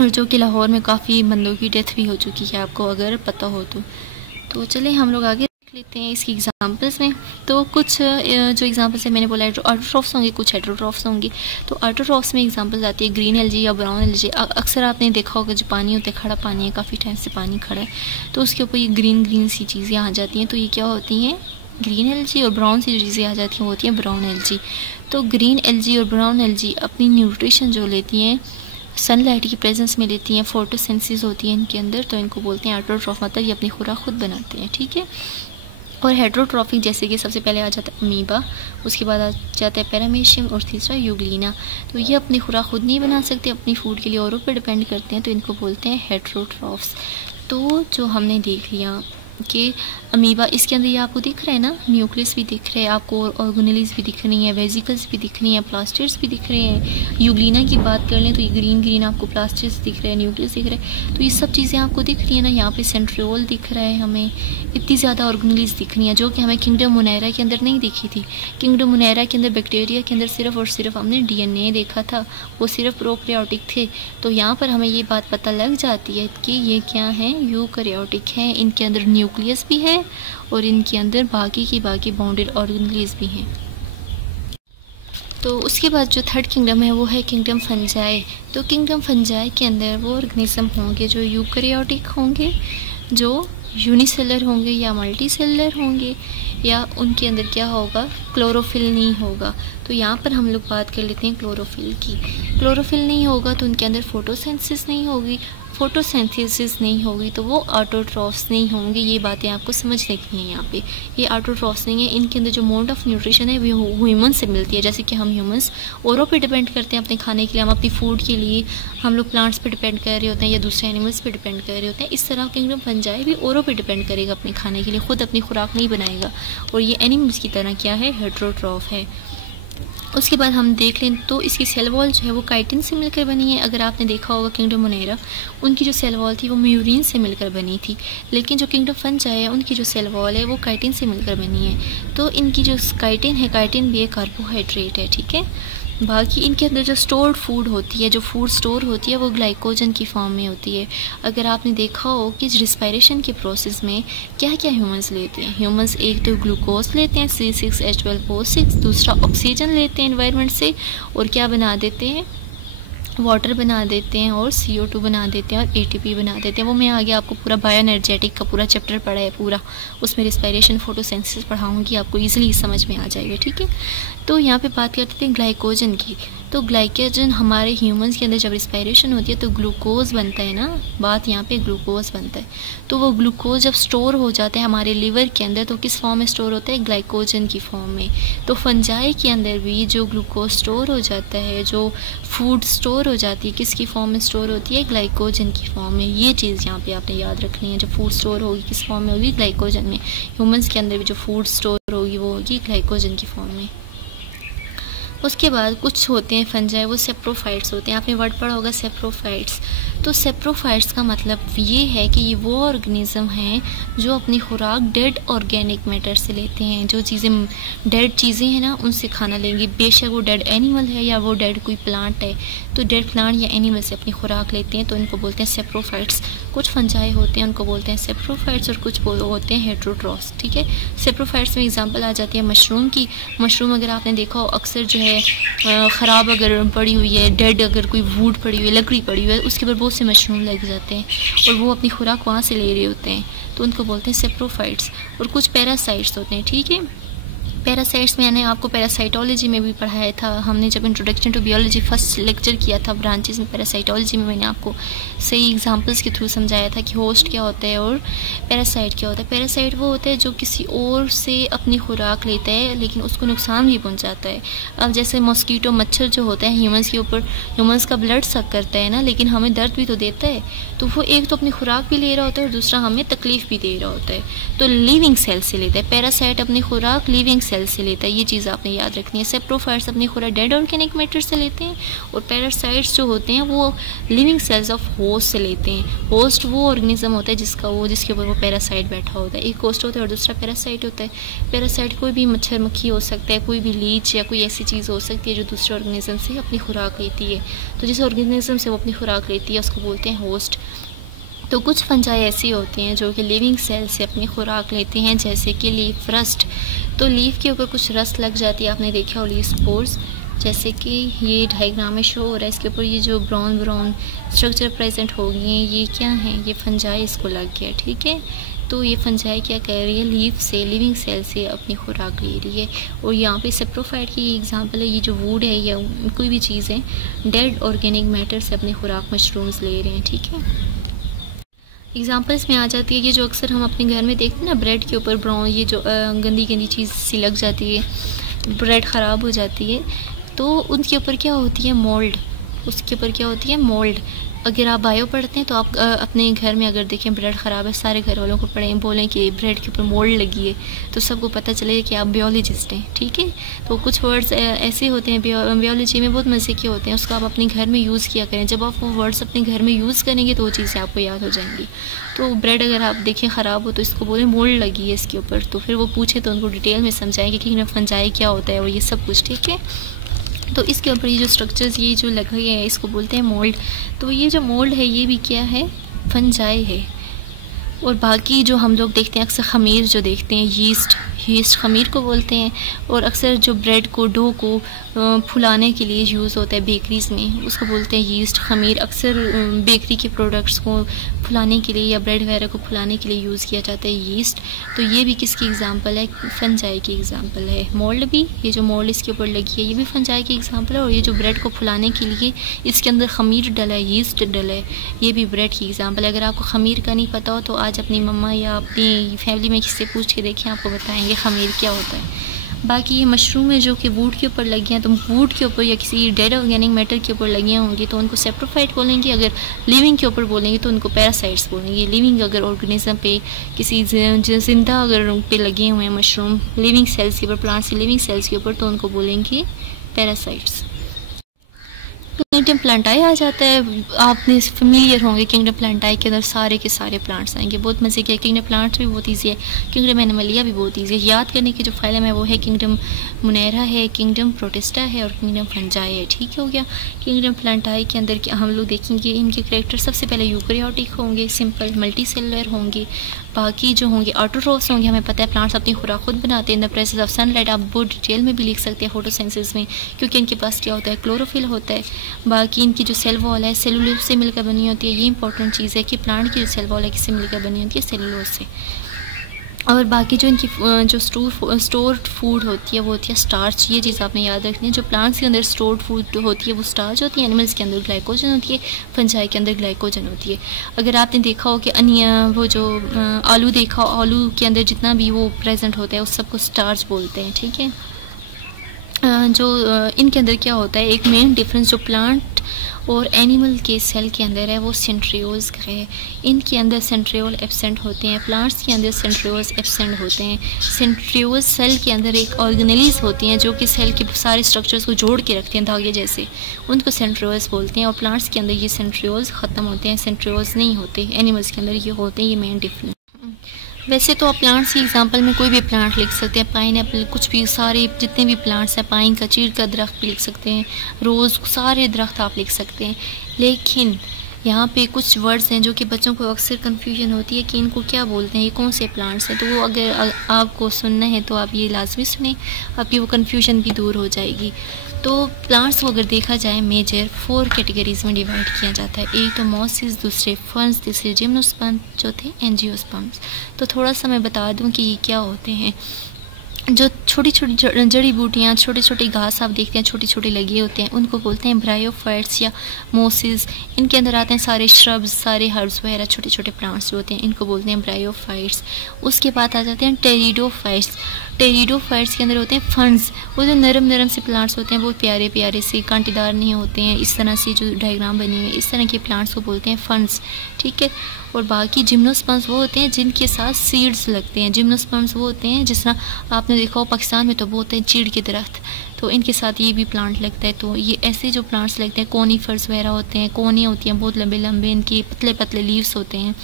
और जो कि लाहौर में काफ़ी बंदों की डेथ भी हो चुकी है, आपको अगर पता हो तो चलें हम लोग आगे देख लेते हैं इसकी एग्जांपल्स में। तो कुछ जो एग्जांपल्स है मैंने बोला ऑटोट्रॉफ्स होंगे, कुछ हेटेरोट्रॉफ्स होंगे। तो ऑटोट्रॉफ्स में एग्जांपल्स आती है ग्रीन एल्गी या ब्राउन एल्गी। अक्सर आपने देखा होगा जो पानी होता है, खड़ा पानी है, काफ़ी टाइम से पानी खड़ा है, तो उसके ऊपर ये ग्रीन ग्रीन सी चीज़ें आ जाती हैं। तो ये क्या होती हैं? Green algae. और ब्राउन सी जो चीज़ें आ जाती हैं वो होती हैं ब्राउन एल्गी। तो ग्रीन एल्गी और ब्राउन एल्गी अपनी न्यूट्रिशन जो लेती हैं सनलाइट की प्रेजेंस में लेती हैं, फोटोसिंथेसिस होती है इनके अंदर, तो इनको बोलते हैं ऑटोट्रॉफ, मतलब ये अपनी खुराक खुद बनाते हैं, ठीक है। और हेटेरोट्रॉफिक जैसे कि सबसे पहले आ जाता है अमीबा, उसके बाद आ जाता है पैरामीशियम और तीसरा यूग्लिना। तो ये अपनी खुराक खुद नहीं बना सकते, अपनी फूड के लिए औरों पर डिपेंड करते हैं, तो इनको बोलते हैं हेटेरोट्रॉफ्स। तो जो हमने देख लिया कि अमीबा, इसके अंदर ये आपको दिख रहा है ना, न्यूक्लियस भी दिख रहे हैं आपको, ऑर्गेनेल्स भी दिख रही हैं, वेजिकल्स भी दिख रही हैं, प्लास्टिड्स भी दिख रहे हैं। यूग्लिना की बात कर लें तो ये ग्रीन ग्रीन आपको प्लास्टिड्स दिख रहे हैं, न्यूक्लियस दिख रहे हैं, तो ये सब चीज़ें आपको दिख रही है ना। यहाँ पे सेंट्रियोल दिख रहा है हमें, इतनी ज़्यादा ऑर्गेनेल्स दिख रही हैं जो कि हमें किंगडम मोनेरा के अंदर नहीं दिखी थी। किंगडम मोनेरा के अंदर बैक्टीरिया के अंदर सिर्फ और सिर्फ हमने DNA देखा था, वो सिर्फ प्रोकैरियोटिक थे। तो यहाँ पर हमें ये बात पता लग जाती है कि ये क्या है, यूकैरियोटिक है। इनके अंदर न्यूक्लियस भी है और इनके अंदर बाकी की बाकी बाउंडेड ऑर्गेनेल्स भी हैं। तो उसके बाद जो थर्ड किंगडम है वो है किंगडम फंजाई। तो किंगडम फंजाई के अंदर वो ऑर्गेनिज्म होंगे जो यूकैरियोटिक होंगे, जो यूनिसेलर होंगे या मल्टीसेलर होंगे, या उनके अंदर क्या होगा, क्लोरोफिल नहीं होगा। तो यहाँ पर हम लोग बात कर लेते हैं क्लोरोफिल की। क्लोरोफिल नहीं होगा तो उनके अंदर फोटोसिंथेसिस नहीं होगी, फोटोसिंथेसिस नहीं होगी तो वो ऑटोट्रॉफ्स नहीं होंगे। ये बातें आपको समझने की हैं यहाँ पे, ये ऑटोट्रॉफ्स नहीं है। इनके अंदर जो मोड ऑफ न्यूट्रिशन है वो ह्यूमन से मिलती है, जैसे कि हम ह्यूमंस औरों पे डिपेंड करते हैं अपने खाने के लिए, हम अपनी फूड के लिए हम लोग प्लांट्स पे डिपेंड कर रहे होते हैं या दूसरे एनिमल्स पे डिपेंड कर रहे होते हैं। इस तरह किंगडम फंजाई भी औरों पे डिपेंड करेगा अपने खाने के लिए, खुद अपनी खुराक नहीं बनाएगा, और ये एनिमल्स की तरह क्या है, हेटेरोट्रॉफ है। उसके बाद हम देख लें तो इसकी सेल वॉल जो है वो काइटिन से मिलकर बनी है। अगर आपने देखा होगा किंगडम मोनेरा, उनकी जो सेल वॉल थी वो म्यूरिन से मिलकर बनी थी, लेकिन जो किंगडम फंजाई है उनकी जो सेल वॉल है वो काइटिन से मिलकर बनी है। तो इनकी जो काइटिन है, काइटिन भी एक कार्बोहाइड्रेट है, ठीक है। बाकी इनके अंदर जो स्टोर्ड फूड होती है, जो फूड स्टोर होती है वो ग्लाइकोजन की फॉर्म में होती है। अगर आपने देखा हो कि रिस्पायरेशन के प्रोसेस में क्या क्या ह्यूमंस लेते हैं, ह्यूमंस एक तो ग्लूकोज लेते हैं C6H12O6, दूसरा ऑक्सीजन लेते हैं एनवायरनमेंट से, और क्या बना देते हैं, वाटर बना देते हैं, और CO2 बना देते हैं, और ATP बना देते हैं। वो मैं आगे आपको पूरा बायो एनर्जेटिक का पूरा चैप्टर पढ़ा है पूरा, उसमें रिस्पायरेशन फोटोसिंथेसिस पढ़ाऊंगी, आपको इजीली समझ में आ जाएगा, ठीक है। तो यहाँ पे बात करते हैं ग्लाइकोजन की। तो ग्लाइकोजन हमारे ह्यूमंस के अंदर जब रिस्पायरेशन होती है तो ग्लूकोज बनता है ना, बात यहाँ पे ग्लूकोज बनता है। तो वो ग्लूकोज जब स्टोर हो जाता है हमारे लिवर के अंदर तो किस फॉर्म में स्टोर होता है, ग्लाइकोजन की फॉर्म में। तो फंजाई के अंदर भी जो ग्लूकोज स्टोर हो जाता है, जो फूड स्टोर हो जाती है, किसकी फॉर्म में स्टोर होती है, ग्लाइकोजन की फॉर्म में। ये चीज़ यहाँ पे आपने याद रखनी है। जो फूड स्टोर होगी किस फॉर्म में होगी, ग्लाइकोजन में। ह्यूमंस के अंदर भी जो फूड स्टोर होगी वो होगी ग्लाइकोजन की फॉर्म में। उसके बाद कुछ होते हैं फंजाई, वो सेप्रोफाइट्स होते हैं। आपने वर्ड पढ़ा होगा सेप्रोफाइट्स। तो सेप्रोफाइट्स का मतलब ये है कि ये वो ऑर्गेनिज्म हैं जो अपनी खुराक डेड ऑर्गेनिक मैटर से लेते हैं। जो चीज़ें डेड चीज़ें हैं ना उनसे खाना लेंगे, बेशक वो डेड एनिमल है या वो डेड कोई प्लांट है, तो डेड प्लांट या एनिमल से अपनी खुराक लेते हैं, तो इनको बोलते हैं सेप्रोफाइट्स। कुछ फंजाई होते हैं उनको बोलते हैं सेप्रोफाइट्स और कुछ होते हैं हेट्रोट्रॉफ्स। ठीक है, सेप्रोफाइट्स में एग्जांपल आ जाती है मशरूम की। मशरूम अगर आपने देखा हो अक्सर जो है ख़राब अगर पड़ी हुई है, डेड अगर कोई वुड पड़ी हुई है, लकड़ी पड़ी हुई है, उसके ऊपर बहुत से मशरूम लग जाते हैं और वो अपनी खुराक वहाँ से ले रहे होते हैं, तो उनको बोलते हैं सेप्रोफाइट्स। और कुछ पैरासाइट्स होते हैं। ठीक है, पैरासाइट्स मैंने आपको पैरासाइटोलॉजी में भी पढ़ाया था। हमने जब introduction to biology first lecture किया था ब्रांचेस में, पैरासाइटोलॉजी में मैंने आपको सही एग्जांपल्स के थ्रू समझाया था कि होस्ट क्या होता है और पैरासाइट क्या होता है। पैरासाइट वो होता है जो किसी और से अपनी खुराक लेता है लेकिन उसको नुकसान भी पहुंचाता है। अब जैसे मॉस्किटो, मच्छर जो होता है ह्यूमंस के ऊपर, ह्यूमंस का ब्लड सक करता है ना, लेकिन हमें दर्द भी तो देता है। तो वो एक तो अपनी खुराक भी ले रहा होता है और दूसरा हमें तकलीफ भी दे रहा होता है। तो लिविंग सेल से लेता है पैरासाइट अपनी खुराक, लिविंग सेल से लेता है। ये चीज़ आपने याद रखनी है। सेप्रोफाइट्स अपनी खुराक डेड ऑर्गेनिक मैटर से लेते हैं और पैरासाइट्स जो होते हैं वो लिविंग सेल्स ऑफ होस्ट से लेते हैं। होस्ट वो ऑर्गेनिज्म होता है जिसके ऊपर वो पैरासाइट बैठा होता है। एक होस्ट होता है और दूसरा पैरासाइट होता है। पैरासाइट कोई भी मच्छर मक्खी हो सकता है, कोई भी लीच या कोई ऐसी चीज़ हो सकती है जो दूसरे ऑर्गेनिज्म से अपनी खुराक लेती है। तो जिस ऑर्गेनिज्म से वो अपनी खुराक लेती है उसको बोलते हैं होस्ट। तो कुछ फंजाई ऐसी होती हैं जो कि लिविंग सेल से अपनी खुराक लेते हैं, जैसे कि लीफ रस्ट। तो लीफ के ऊपर कुछ रस्ट लग जाती है, आपने देखा हो लीफ स्पोर्स, जैसे कि ये डायग्राम में शो हो रहा है। इसके ऊपर ये जो ब्राउन ब्राउन स्ट्रक्चर प्रेजेंट हो गई हैं, ये क्या है, ये फंजाई इसको लग गया। ठीक है, तो ये फंजाई क्या कर रही है, लीफ से, लिविंग सेल से अपनी खुराक ले रही है। और यहाँ पे सेप्रोफाइट की एग्जांपल है, ये जो वुड है या कोई भी चीज़ है डेड ऑर्गेनिक मैटर से अपनी खुराक मशरूम्स ले रहे हैं। ठीक है, एग्जांपल्स में आ जाती है कि जो अक्सर हम अपने घर में देखते हैं ना, ब्रेड के ऊपर ब्राउन ये जो गंदी गंदी चीज़ सी लग जाती है, ब्रेड ख़राब हो जाती है, तो उनके ऊपर क्या होती है, मोल्ड। उसके ऊपर क्या होती है, मोल्ड। अगर आप बायो पढ़ते हैं तो आप अपने घर में अगर देखें ब्रेड ख़राब है, सारे घर वालों को पढ़ें, बोलें कि ब्रेड के ऊपर मोल्ड लगी है, तो सबको पता चले कि आप बायोलॉजिस्ट हैं। ठीक है, तो कुछ वर्ड्स ऐसे होते हैं बायोलॉजी में बहुत मज़े के होते हैं, उसको आप अपने घर में यूज़ किया करें। जब आप वो वर्ड्स अपने घर में यूज़ करेंगे तो वो चीज़ें आपको याद हो जाएंगी। तो ब्रेड अगर आप देखें ख़राब हो तो इसको बोलें मोल्ड लगी है इसके ऊपर, तो फिर वो पूछे तो उनको डिटेल में समझाएंगे कि फंजाई क्या होता है और ये सब कुछ। ठीक है, तो इसके ऊपर ये जो स्ट्रक्चर्स ये जो लगे हैं इसको बोलते हैं मोल्ड। तो ये जो मोल्ड है ये भी क्या है, फंजाई है। और बाकी जो हम लोग देखते हैं अक्सर खमीर जो देखते हैं, यीस्ट खमीर को बोलते हैं। और अक्सर जो ब्रेड को, डो को फुलाने के लिए यूज़ होता है बेकरीज़ में, उसको बोलते हैं यीस्ट खमीर। अक्सर बेकरी के प्रोडक्ट्स को फुलाने के लिए या ब्रेड वगैरह को फुलाने के लिए यूज़ किया जाता है यीस्ट। तो ये भी किसकी एग्जांपल है, फंजाई की एग्जांपल है। मोल्ड भी, ये जो मोल्ड इसके ऊपर लगी है ये भी फंजाई की एग्जांपल है। और ये जो ब्रेड को फुलाने के लिए इसके अंदर खमीर डला है, यीस्ट डला है, ये भी ब्रेड की एग्जांपल है। अगर आपको खमीर का नहीं पता हो तो आज अपनी मम्मा या अपनी फैमिली में किससे पूछ के देखें, आपको बताएंगे खमीर क्या होता है। बाकी ये मशरूम है जो कि वुड के ऊपर लगी हैं, तो वुड के ऊपर या किसी डेड ऑर्गेनिक मैटर के ऊपर लगी होंगी तो उनको सेप्रोफाइट बोलेंगे। अगर लिविंग के ऊपर बोलेंगे तो उनको पैरासाइट्स बोलेंगे। लिविंग अगर ऑर्गेनिज्म पे किसी जिंदा अगर पे लगे हुए हैं मशरूम लिविंग सेल्स के ऊपर, प्लांट्स के लिविंग सेल्स के ऊपर, तो उनको बोलेंगे पैरासाइट्स। किंगडम प्लांटाई आ जाता है, आपने फेमिलियर होंगे किंगडम प्लांटाई के अंदर सारे के सारे प्लांट्स आएंगे। बहुत मज़े के किंगडम प्लांट्स भी बहुत ईजी है, किंगडम एनिमलिया भी बहुत ईजी है। याद करने की जो फाइलम है वो है किंगडम मुनेरा है, किंगडम प्रोटिस्टा है और किंगडम फंजाई है। ठीक हो गया। किंगडम प्लांटाई के अंदर हम लोग देखेंगे इनके कैरेक्टर सबसे पहले यूकैरियोटिक होंगे, सिंपल मल्टी सेलुलर होंगे। बाकी जो होंगे ऑटोट्रोफ्स होंगे, हमें पता है प्लांट्स अपनी खुराक खुद बनाते हैं इन द प्रेजेंस ऑफ सनलाइट। आप बहुत डिटेल में भी लिख सकते हैं फोटोसिंथेसिस में, क्योंकि इनके पास क्या होता है, क्लोरोफिल होता है। बाकी इनकी जो सेल वॉल है सेलुलोज से मिलकर बनी होती है। ये इंपॉर्टेंट चीज़ है कि प्लांट की जो सेल वॉल है किससे मिलकर बनी होती है, सेलुलोज से। और बाकी जो इनकी जो स्टोर्ड फूड होती है वो होती है स्टार्च। ये चीज़ आपने याद रखनी है। जो प्लांट्स के अंदर स्टोर्ड फूड होती है वो स्टार्च होती है, एनिमल्स के अंदर ग्लाइकोजन होती है, फंजाई के अंदर ग्लाइकोजन होती है। अगर आपने देखा हो कि वो जो आलू देखा हो, आलू के अंदर जितना भी वो प्रेजेंट होता है उस सबको स्टार्च बोलते हैं, ठीक है। जो इनके अंदर क्या होता है, एक मेन डिफरेंस जो प्लांट और एनिमल के सेल के अंदर है वो सेंट्रियोल्स का है। इनके अंदर सेंट्रियोल एब्सेंट होते हैं, प्लांट्स के अंदर सेंट्रियोल्स एब्सेंट होते हैं। सेंट्रियोल्स सेल के अंदर एक ऑर्गेनेलीज होती हैं जो कि सेल के सारे स्ट्रक्चर्स को जोड़ के रखते हैं धागे जैसे, उनको सेंट्रियोल्स बोलते हैं। और प्लांट्स के अंदर ये सेंट्रियोल्स ख़त्म होते हैं, सेंट्रियोल्स नहीं होते। एनिमल्स के अंदर ये होते हैं, ये मेन डिफरेंस। वैसे तो आप प्लांट्स की एग्जांपल में कोई भी प्लांट लिख सकते हैं, पाइनएप्पल, कुछ भी, सारे जितने भी प्लांट्स हैं, पाइन का, चीड़ का दरख्त भी लिख सकते हैं, रोज़, सारे दरख्त आप लिख सकते हैं। लेकिन यहाँ पे कुछ वर्ड्स हैं जो कि बच्चों को अक्सर कंफ्यूजन होती है कि इनको क्या बोलते हैं, ये कौन से प्लांट्स हैं। तो वो अगर आपको सुनना है तो आप ये लाजमी सुने, आपकी वो कंफ्यूजन भी दूर हो जाएगी। तो प्लांट्स को अगर देखा जाए मेजर 4 कैटेगरीज में डिवाइड किया जाता है। एक तो मॉसिस, दूसरे फर्न्स, तीसरे जिम्नोस्पर्म, चौथे एंजियोस्पर्म्स। तो थोड़ा सा मैं बता दूं कि ये क्या होते हैं। जो छोटी छोटी जड़ी बूटियाँ, छोटे छोटे घास आप देखते हैं छोटे छोटे लगे होते हैं, उनको बोलते हैं ब्रायोफाइट्स या मोसिस। इनके अंदर आते हैं सारे श्रब्स, सारे हर्ब्स वगैरह, छोटे छोटे प्लांट्स जो होते हैं, इनको बोलते हैं ब्रायोफाइट्स। उसके बाद आ जाते हैं टेरिडोफाइट्स। टेरिडोफाइट्स के अंदर होते हैं फंड्स। वो जो नरम नरम से प्लांट्स होते हैं, बहुत प्यारे प्यारे से, कांटेदार नहीं होते हैं, इस तरह से जो डायग्राम बने हुए, इस तरह के प्लांट्स को बोलते हैं फंड्स, ठीक है। और बाकी जिम्नोस्पर्म्स वो होते हैं जिनके साथ सीड्स लगते हैं। जिम्नोस्पर्म्स वो होते हैं जिस तरह आपने देखा हो पाकिस्तान में तो बहुत है चीड़ के दरख्त, तो इनके साथ ये भी प्लांट लगता है। तो ये ऐसे जो प्लांट्स लगते हैं, कोनीफर्स वगैरह होते हैं, कोनी होती हैं बहुत लंबे लंबे, इनके पतले पतले लीव्स होते हैं,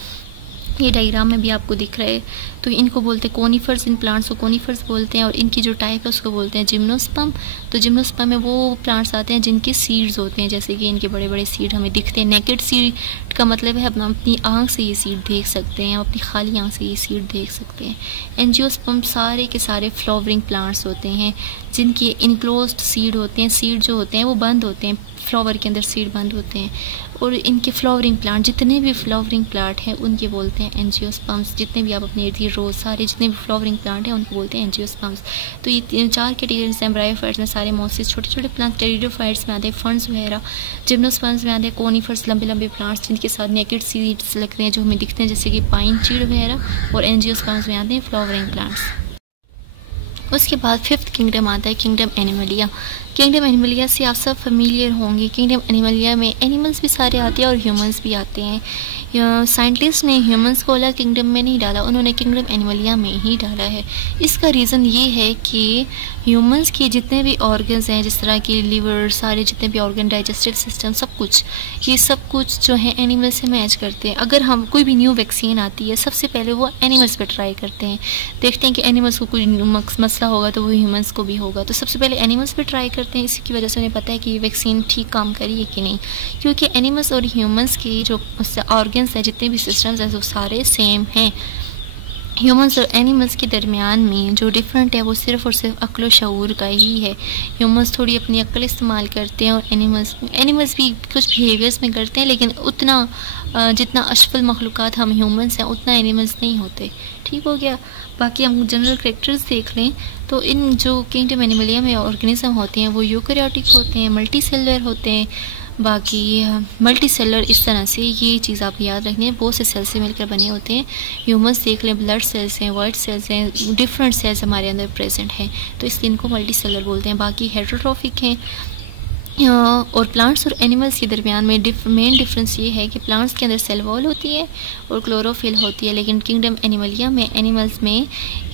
ये डायग्राम में भी आपको दिख रहा है। तो इनको बोलते हैं कोनीफर्स, इन प्लांट्स को कोनीफर्स बोलते हैं। और इनकी जो टाइप है उसको बोलते हैं जिम्नोस्पर्म। तो जिम्नोस्पर्म में वो प्लांट्स आते हैं जिनके सीड्स होते हैं, जैसे कि इनके बड़े बड़े सीड हमें दिखते हैं। नेकेड सीड का मतलब है हम अपनी आँख से ये सीड देख सकते हैं, अपनी खाली आँख से ये सीड देख सकते हैं। एंजियोस्पर्म सारे के सारे फ्लावरिंग प्लांट्स होते हैं जिनके इनक्लोज्ड सीड होते हैं। सीड जो होते हैं वो बंद होते हैं, फ्लावर के अंदर सीड बंद होते हैं। और इनके फ्लावरिंग प्लांट, जितने भी फ्लावरिंग प्लांट हैं उनके बोलते हैं एंजियोस्पर्म्स। जितने भी आप अपने इर्द गिर्द रोज़ सारे जितने भी फ्लावरिंग प्लांट हैं उनको बोलते हैं एंजियोस्पर्म्स। तो ये 4 कैटेगरीज हैं। ब्रायोफाइट्स में सारे मॉसिस, छोटे छोटे प्लांट्स, टेरिडोफाइट्स में आते हैं फंड्स वगैरह, जिम्नोस्पर्म्स में आते हैं कोनीफर्स, लंबे लंबे प्लांट्स जिनके साथ नेकेड सीड्स लगते हैं जो हमें दिखते हैं जैसे कि पाइन, चीड़ वगैरह। और एंजियोस्पर्म्स में आते हैं फ्लावरिंग प्लांट्स। उसके बाद 5th किंगडम आता है, किंगडम एनिमलिया। किंगडम एनिमलिया से आप सब फेमिलियर होंगे। किंगडम एनिमलिया में एनिमल्स भी सारे आते हैं और ह्यूमंस भी आते हैं। साइंटिस्ट ने ह्यूमंस को अलग किंगडम में नहीं डाला, उन्होंने किंगडम एनिमलिया में ही डाला है। इसका रीज़न ये है कि ह्यूमंस के जितने भी ऑर्गन्स हैं, जिस तरह के लिवर, सारे जितने भी ऑर्गन, डाइजेस्टिव सिस्टम, सब कुछ, ये सब कुछ जो है एनिमल से मैच करते हैं। अगर हम कोई भी न्यू वैक्सीन आती है सबसे पहले वो एनिमल्स पर ट्राई करते हैं, देखते हैं कि एनिमल्स को कोई मसला होगा तो वो ह्यूमंस को भी होगा, तो सबसे पहले एनिमल्स पर ट्राई करते हैं। इसी की वजह से उन्हें पता है कि ये वैक्सीन ठीक काम करी है कि नहीं, क्योंकि एनिमल्स और ह्यूमंस के जो ऑर्गन्स हैं, जितने भी सिस्टम्स हैं, वो सारे सेम हैं। ह्यूमंस और एनिमल्स के दरमियान में जो डिफरेंट है वो सिर्फ़ और सिर्फ अक्ल शऊर का ही है। ह्यूमंस थोड़ी अपनी अक्ल इस्तेमाल करते हैं और एनिमल्स भी कुछ बिहेवियर्स में करते हैं, लेकिन उतना जितना अशफल मखलूक़ात हम ह्यूमंस हैं उतना एनिमल्स नहीं होते। ठीक हो गया। बाकी हम जनरल कैरेक्टर्स देख लें तो इन जो किंगडम एनिमलिया में ऑर्गेनिज्म होते हैं वो यूकैरियोटिक होते हैं, मल्टी सेलुलर होते हैं। बाकी मल्टी सेलर इस तरह से, ये चीज़ आप याद रखनी है, बहुत से सेल से मिलकर बने होते हैं। ह्यूमंस देख लें, ब्लड सेल्स हैं, वाइट सेल्स हैं, डिफरेंट सेल्स हमारे अंदर प्रेजेंट हैं, तो इसलिए इनको मल्टी सेलर बोलते हैं। बाकी हेटेरोट्रॉफिक हैं। और प्लांट्स और एनिमल्स के दरमियान में मेन डिफरेंस ये है कि प्लांट्स के अंदर सेल वॉल होती है और क्लोरोफिल होती है, लेकिन किंगडम एनिमलिया में एनिमल्स में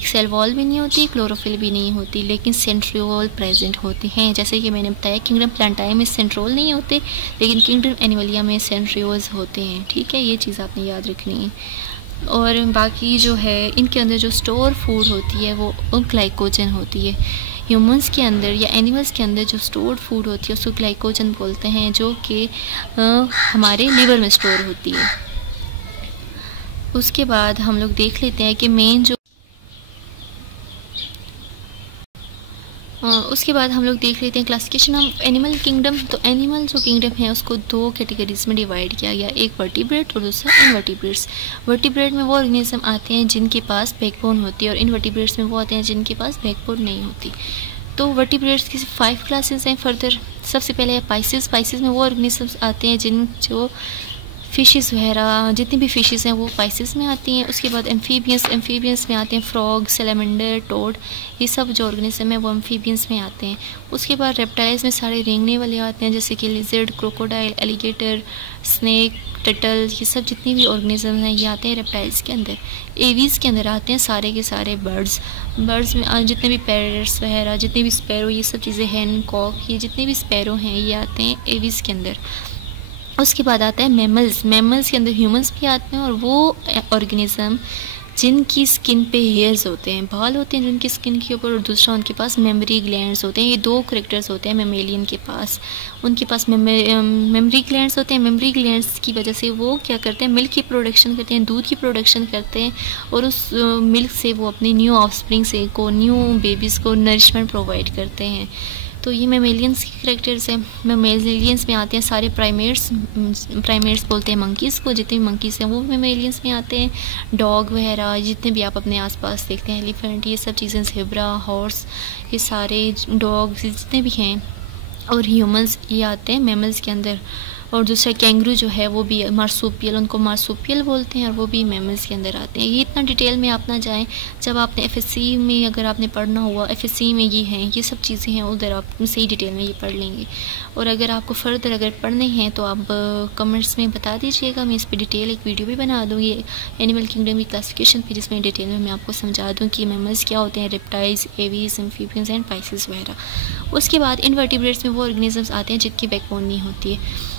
सेल वॉल भी नहीं होती, क्लोरोफिल भी नहीं होती, लेकिन सेंट्रियोल प्रेजेंट होते हैं। जैसे कि मैंने बताया किंगडम प्लांटाई में सेंट्रोल नहीं होते, लेकिन किंगडम एनिमलिया में सेंट्रियोल्स होते हैं। ठीक है, ये चीज़ आपने याद रखनी है। और बाकी जो है इनके अंदर जो स्टोर फूड होती है वो ग्लाइकोजन होती है। ह्यूमंस के अंदर या एनिमल्स के अंदर जो स्टोर्ड फूड होती है उसको ग्लाइकोजन बोलते हैं, जो कि हमारे लिवर में स्टोर होती है। उसके बाद हम लोग देख लेते हैं कि मेन जो उसके बाद हम लोग देख लेते हैं क्लासिफिकेशन ऑफ एनिमल किंगडम। तो एनिमल जो किंगडम है उसको दो कैटेगरीज में डिवाइड किया गया, एक वर्टिब्रेट और दूसरा इनवर्टिब्रेट्स। वर्टिब्रेट में वो ऑर्गेनिज्म आते हैं जिनके पास बैकबोन होती है, और इनवर्टिब्रेट्स में वो आते हैं जिनके पास बैकबोन नहीं होती। तो वर्टिब्रेट्स की 5 क्लासेस हैं फर्दर। सबसे पहले है पाइसेस। पाइसेस में वो ऑर्गेनिजम्स आते हैं जो फिशेस वगैरह जितनी भी फिशेस हैं वो पाइसेस में आती हैं। उसके बाद एम्फीबियंस। एम्फीबियंस में आते हैं फ्रॉग, सैलेमेंडर, टोड, ये सब जो ऑर्गेनिज्म है वो एम्फीबियंस में आते हैं। उसके बाद रेप्टाइल्स में सारे रेंगने वाले आते हैं, जैसे कि lizard, crocodile, alligator, snake, turtle, ये सब जितनी भी ऑर्गेनिज्म हैं ये आते हैं रेप्टाइल्स के अंदर। एवीज़ के अंदर आते हैं सारे के सारे बर्ड्स। बर्ड्स में जितने भी पैरट्स वगैरह, जितने भी स्पैरो, ये सब चीज़ें, हैन, कॉक, ये जितने भी स्पैरो हैं ये आते हैं एवीज़ के अंदर। उसके बाद आता है मैमल्स। मैमल्स के अंदर ह्यूमंस भी आते हैं, और वो ऑर्गेनिज्म जिनकी स्किन पे हेयर्स होते हैं, बाल होते हैं जिनकी स्किन के ऊपर, और दूसरा उनके पास मेमोरी ग्लैंड्स होते हैं। ये दो करैक्टर्स होते हैं मेमेलियन के पास। उनके पास मेमोरी ग्लैंड्स होते हैं। मेमोरी ग्लैंड्स की वजह से वो क्या करते हैं, मिल्क की प्रोडक्शन करते हैं, दूध की प्रोडक्शन करते हैं, और उस मिल्क से वो अपने न्यू ऑफस्प्रिंग से को, न्यू बेबीज़ को नरिशमेंट प्रोवाइड करते हैं। तो ये मेमेलियंस के करेक्टर्स हैं। मेमेलियंस में आते हैं सारे प्राइमेट्स। प्राइमेट्स बोलते हैं मंकीज़ को, जितने भी मंकीज़ हैं वो मेमेलियंस में आते हैं। डॉग वगैरह जितने भी आप अपने आसपास देखते हैं, एलिफेंट, ये सब चीज़ें, ज़ेब्रा, हॉर्स, ये सारे डॉग्स जितने भी हैं, और ह्यूमंस ये आते हैं मैमल्स के अंदर। और दूसरा कैंगरू जो है वो भी मार्सुपियल, उनको मार्सुपियल बोलते हैं, और वो भी मैमल्स के अंदर आते हैं। ये इतना डिटेल में आप ना जाएं, जब आपने एफएससी में अगर आपने पढ़ना हुआ, एफएससी में ये हैं, ये सब चीज़ें हैं, उधर आप सही डिटेल में ये पढ़ लेंगे। और अगर आपको फर्दर अगर पढ़ने हैं तो आप कमेंट्स में बता दीजिएगा, मैं इस पर डिटेल एक वीडियो भी बना दूँगी एनिमल किंगडम की क्लासिफिकेशन पे, जिसमें डिटेल में मैं आपको समझा दूँ कि मैमल्स क्या होते हैं, reptiles, aves, amphibians and Pisces वगैरह। उसके बाद इनवर्टिब्रेट्स में वो ऑर्गेनिजम्स आते हैं जिनकी बैकबोन नहीं होती है।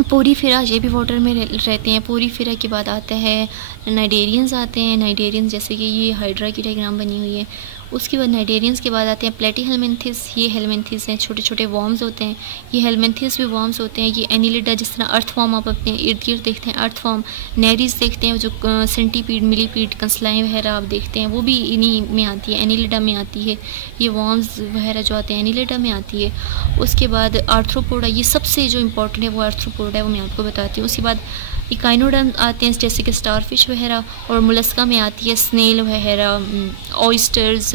पोरीफेरा, ये भी वाटर में रहते हैं। पोरीफेरा के बाद आता है नाइडेरियंस आते हैं। नाइडेरियंस जैसे कि ये हाइड्रा की डायग्राम बनी हुई है। उसके बाद नाइडेरियंस के बाद आते हैं प्लेटीहेलमिन्थिस। ये हेलमिन्थिस हैं, छोटे छोटे वॉर्म्स होते हैं। ये हेलमिन्थिस भी वॉर्म्स होते हैं। ये एनिलिडा, जिस तरह अर्थ फॉर्म आप अपने इर्द गिर्द देखते हैं, अर्थ फॉर्म, नेरीज देखते हैं, जो सेंटीपीड, मिलीपीड, कंसलाएँ वगैरह आप देखते हैं, वो भी इन्हीं में आती है, एनिलिडा में आती है। ये वॉर्म्स वगैरह जो आते हैं एनिलिडा में आती है। उसके बाद आर्थ्रोपोडा, ये सबसे जो इंपॉर्टेंट है वो आर्थ्रोपोडा है, वो मैं आपको बताती हूँ। उसके बाद इकाइनोडर्म आते हैं, जैसे कि स्टारफिश वगैरह, और मोलस्का में आती है स्नेल वगैरह, ऑयस्टर्स,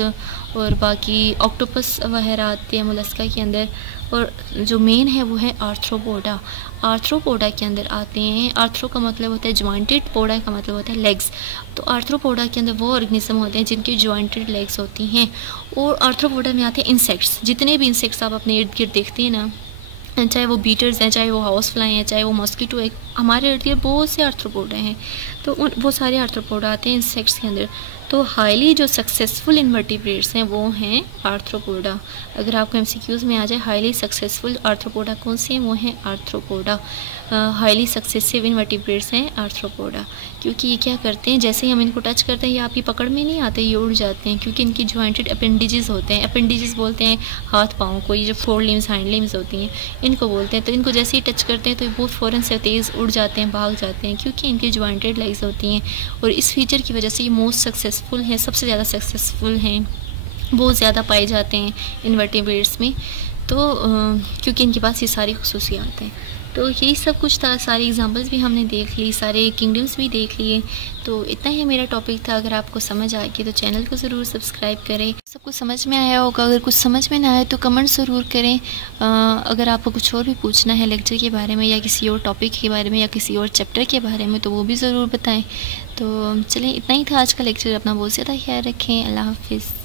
और बाकी ऑक्टोपस वगैरह आते हैं मोलस्का के अंदर। और जो मेन है वो है आर्थ्रोपोडा। आर्थ्रोपोडा के अंदर आते हैं, आर्थ्रो का मतलब होता है जॉइंटेड, पोडा का मतलब होता है लेग्स। तो आर्थ्रोपोडा के अंदर वो ऑर्गेनिज्म होते हैं जिनकी जॉइंटेड लेग्स होती हैं। और आर्थ्रोपोडा में आते हैं इंसेक्ट्स। जितने भी इंसेक्ट्स आप अपने इर्द गिर्द देखते हैं ना, चाहे वो बीटर्स हैं, चाहे वो हाउस फ्लाई हैं, चाहे वो मॉस्किटो है, हमारे इर्द गिर्द बहुत से आर्थ्रोपोडा हैं। तो वो सारे आर्थ्रोपोडा आते हैं इंसेक्ट्स के अंदर। तो हाईली जो सक्सेसफुल इनवर्टिब्रेट्स हैं वो हैं आर्थ्रोपोडा। अगर आपको एमसीक्यूज़ में आ जाए हाईली सक्सेसफुल आर्थ्रोपोडा कौन से हैं, वो हैं आर्थ्रोपोडा। हाईली सक्सेसिव इनवर्टिब्रेट्स हैं आर्थ्रोपोडा, क्योंकि ये क्या करते हैं, जैसे ही हम इनको टच करते हैं ये आपकी पकड़ में नहीं आते, ये उड़ जाते हैं, क्योंकि इनकी जॉइंटेड अपेंडिजेस होते हैं। अपेंडिजेस बोलते हैं हाथ पाँव को, ये जो फोर लिम्स, हाइंड लिम्स होती हैं, इनको बोलते हैं। तो इनको जैसे ही टच करते हैं तो वो फ़ौरन से तेज़ उड़ जाते हैं, भाग जाते हैं, क्योंकि इनकी जॉइंटेड लेग्स होती हैं। और इस फीचर की वजह से ये मोस्ट सक्सेसफुल हैं, सबसे ज़्यादा सक्सेसफुल हैं, बहुत ज़्यादा पाए जाते हैं इनवर्टिब्रेट्स में। तो क्योंकि इनके पास ये सारी खसूसियात हैं। तो यही सब कुछ था, सारे एग्जांपल्स भी हमने देख ली, सारे किंगडम्स भी देख लिए। तो इतना ही मेरा टॉपिक था। अगर आपको समझ आ गया तो चैनल को ज़रूर सब्सक्राइब करें। सब कुछ समझ में आया होगा। अगर कुछ समझ में ना आए तो कमेंट ज़रूर करें। अगर आपको कुछ और भी पूछना है लेक्चर के बारे में, या किसी और टॉपिक के बारे में, या किसी और चैप्टर के बारे में, तो वो भी ज़रूर बताएँ। तो चलें, इतना ही था आज का लेक्चर। अपना बहुत ज़्यादा ख्याल रखें। अल्लाह हाफिज़।